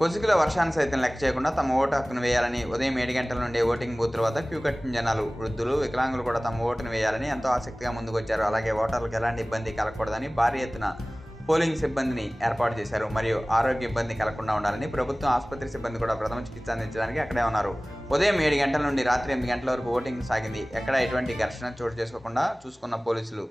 కొసుగుల వర్షాన్ని సైతం లెక్క చేయకుండా తమ ఓటు హక్కును వేయాలని ఉదయం ఏడు గంటల నుండి ఓటింగ్ బూత్ల వద్ద క్యూ కట్టిన జనాలు వృద్ధులు వికలాంగులు కూడా తమ ఓటును వేయాలని ఎంతో ఆసక్తిగా ముందుకొచ్చారు. అలాగే ఓటర్లకు ఎలాంటి ఇబ్బంది కలగకూడదని భారీ ఎత్తున పోలింగ్ సిబ్బందిని ఏర్పాటు చేశారు. మరియు ఆరోగ్య ఇబ్బంది కలగకుండా ఉండాలని ప్రభుత్వం ఆసుపత్రి సిబ్బంది కూడా ప్రథమ చికిత్స అందించడానికి అక్కడే ఉన్నారు. ఉదయం ఏడు గంటల నుండి రాత్రి ఎనిమిది గంటల వరకు ఓటింగ్ సాగింది. ఎక్కడ ఎటువంటి ఘర్షణ చోటు చేసుకోకుండా చూసుకున్న పోలీసులు.